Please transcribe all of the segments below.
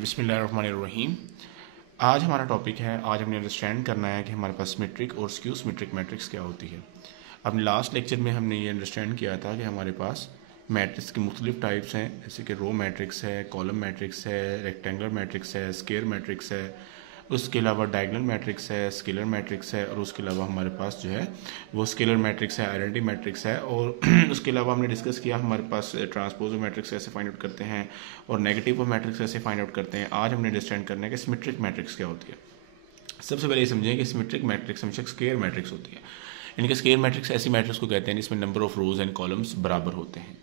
बिस्मिल्लाहिर्रहमानिर्रहीम। आज हमारा टॉपिक है, आज हमने अंडरस्टैंड करना है कि हमारे पास सिमेट्रिक और स्क्यू सिमेट्रिक मैट्रिक्स क्या होती है। अपने लास्ट लेक्चर में हमने ये अंडरस्टैंड किया था कि हमारे पास मैट्रिक्स के मुख्तलिफ टाइप्स हैं, जैसे कि रो मैट्रिक्स है, कॉलम मैट्रिक्स है, रेक्टेंगुलर मैट्रिक्स है, स्क्वायर मैट्रिक्स है, उसके अलावा डायगोनल मैट्रिक्स है, स्केलर मैट्रिक्स है, और उसके अलावा हमारे पास जो है वो स्केलर मैट्रिक्स है, आइडेंटिटी मैट्रिक्स है। और उसके अलावा हमने डिस्कस किया हमारे पास ट्रांसपोज मैट्रिक्स कैसे फाइंड आउट करते हैं और नेगेटिव मैट्रिक्स कैसे फाइंड आउट करते हैं। आज हमने अंडरस्टैंड करना है कि सिमेट्रिक मैट्रिक्स क्या होती है। सबसे पहले ये समझें कि सिमेट्रिक मैट्रिक्स हमेशा स्क्वायर मैट्रिक्स होती है। इनके स्क्वायर मैट्रिक्स ऐसी मैट्रिक्स को कहते हैं जिसमें number of rose and columns बराबर होते हैं।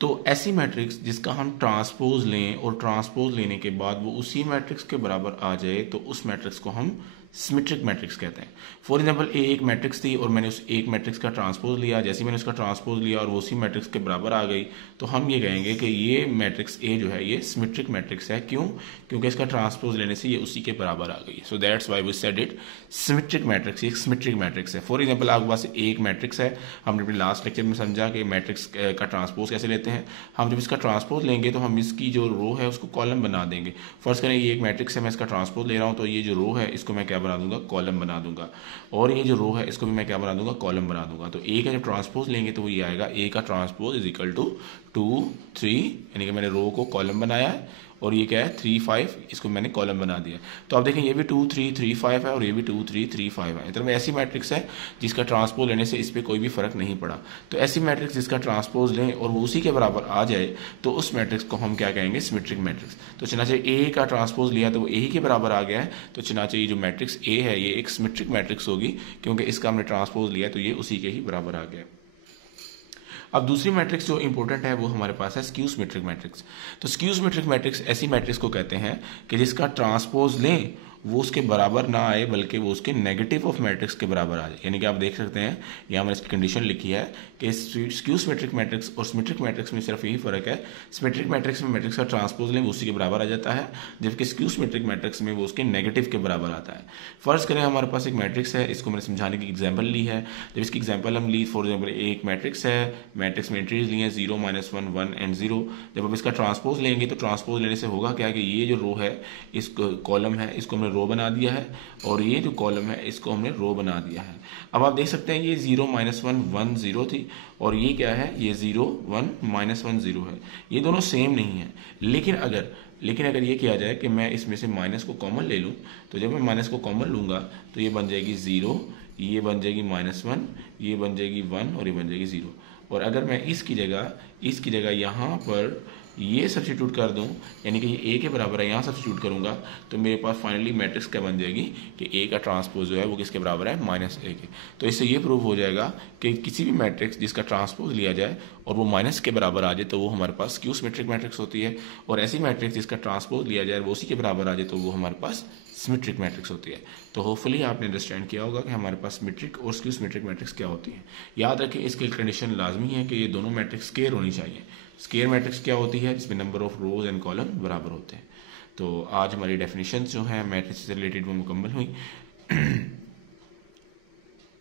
तो ऐसी मैट्रिक्स जिसका हम ट्रांसपोज लें और ट्रांसपोज लेने के बाद वो उसी मैट्रिक्स के बराबर आ जाए तो उस मैट्रिक्स को हम सिमेट्रिक मैट्रिक्स कहते हैं। फॉर एग्जांपल एक मैट्रिक्स थी और मैंने उस एक मैट्रिक्स का ट्रांसपोज लिया, जैसे ही मैंने उसका ट्रांसपोज लिया और वो उसी मैट्रिक्स के बराबर आ गई तो हम ये कहेंगे कि ये मैट्रिक्स ए जो है ये सिमेट्रिक मैट्रिक्स है। क्यों? क्योंकि इसका ट्रांसपोज लेने से ये उसी के बराबर आ गई। So that's why we said it symmetric matrix. एक सिमेट्रिक मैट्रिक्स है। फॉर एग्जाम्पल आपके पास एक मैट्रिक्स है, हमने अपने लास्ट लेक्चर में समझा कि मैट्रिक्स का ट्रांसपोज कैसे लेते हैं। हम जब इसका ट्रांसपोज लेंगे तो हम इसकी जो रो है उसको कॉलम बना देंगे। फर्स्ट करें ये एक मैट्रिक्स है, मैं इसका ट्रांसपोज ले रहा हूँ तो ये जो रो है इसको मैं क्या बना दूंगा, कॉलम बना दूंगा, और ये जो रो है इसको भी मैं क्या बना दूंगा, कॉलम बना दूंगा। तो ए का जब ट्रांसपोज लेंगे तो वो ये आएगा ए का ट्रांसपोज इज इक्वल टू 2 3, यानी कि मैंने रो को कॉलम बनाया है, और ये क्या है 3 5, इसको मैंने कॉलम बना दिया। तो आप देखें ये भी 2 3 3 5 है और ये भी 2 3 3 5 है। तो ऐसी मैट्रिक्स है जिसका ट्रांसपोज लेने से इस पर कोई भी फर्क नहीं पड़ा। तो ऐसी मैट्रिक्स जिसका ट्रांसपोज लें और वो उसी के बराबर आ जाए तो उस मैट्रिक्स को हम क्या कहेंगे, सिमेट्रिक मैट्रिक्स। तो चनाचे ए का ट्रांसपोज लिया तो वो ए ही के बराबर आ गया है, तो चनाचे ये जो मैट्रिक्स ए है ये एक सिमेट्रिक मैट्रिक्स होगी क्योंकि इसका हमने ट्रांसपोज लिया तो ये उसी के ही बराबर आ गया। अब दूसरी मैट्रिक्स जो इंपॉर्टेंट है वो हमारे पास है स्क्यू सिमेट्रिक मैट्रिक्स। तो स्क्यू सिमेट्रिक मैट्रिक्स ऐसी मैट्रिक्स को कहते हैं कि जिसका ट्रांसपोज लें वो उसके बराबर ना आए बल्कि वो उसके नेगेटिव ऑफ मैट्रिक्स के बराबर आ जाए। यानी कि आप देख सकते हैं यहाँ मैंने इसकी कंडीशन लिखी है कि स्क्यू सिमेट्रिक मैट्रिक्स और सिमेट्रिक मैट्रिक्स में सिर्फ यही फर्क है, सिमेट्रिक मैट्रिक्स में मैट्रिक्स का ट्रांसपोज लें वो उसी के बराबर आ जाता है, जबकि स्क्यू सिमेट्रिक मैट्रिक्स में वो उसके नेगेटिव के बराबर आता है। फर्स्ट करें हमारे पास एक मैट्रिक्स है, इसको मैंने समझाने की एग्जाम्पल ली है। जब इसकी एग्जाम्पल हम ली, फॉर एग्जाम्पल एक मैट्रिक्स है, मैट्रिक्स में एंट्रीज ली हैं 0 -1 1 एंड 0। जब हम इसका ट्रांसपोज लेंगे तो ट्रांसपोज लेने से होगा क्या कि ये जो रो है इस कॉलम है इसको हमने रो बना दिया है और ये जो कॉलम है इसको हमने रो बना दिया है। अब आप देख सकते हैं ये 0 -1 1 0 थी और ये क्या है, ये 0 1 -1 0 है। ये दोनों सेम नहीं है। लेकिन अगर ये किया जाए कि मैं इसमें से माइनस को कॉमन ले लूँ, तो जब मैं माइनस को कॉमन लूँगा तो ये बन जाएगी 0, ये बन जाएगी -1, ये बन जाएगी 1 और ये बन जाएगी 0। और अगर मैं इसकी जगह यहाँ पर ये सब्स्टिट्यूट कर दूं, यानी कि ये ए के बराबर है, यहाँ सब्स्टिट्यूट करूंगा तो मेरे पास फाइनली मैट्रिक्स क्या बन जाएगी कि ए का ट्रांसपोज जो है वो किसके बराबर है, -a के। तो इससे ये प्रूव हो जाएगा कि किसी भी मैट्रिक्स जिसका ट्रांसपोज लिया जाए और वो माइनस के बराबर आ जाए तो वो हमारे पास स्क्यू सिमेट्रिक मैट्रिक्स होती है, और ऐसी मैट्रिक्स जिसका ट्रांसपोज लिया जाए वो उसी के बराबर आ जाए तो वो हमारे पास सिमेट्रिक मैट्रिक्स होती है। तो होपफुली आपने अंडरस्टैंड किया होगा कि हमारे पास सिमेट्रिक और स्क्यू सिमेट्रिक मैट्रिक्स क्या होती है। याद रखें इसकी कंडीशन लाजमी है कि ये दोनों मैट्रिक्स स्क्वायर होनी चाहिए। स्क्वायर मैट्रिक्स क्या होती है, जिसमें number of rose and column बराबर होते हैं। तो आज हमारी डेफिनेशन जो है मैट्रिक्स से रिलेटेड वो मुकम्मल हुई।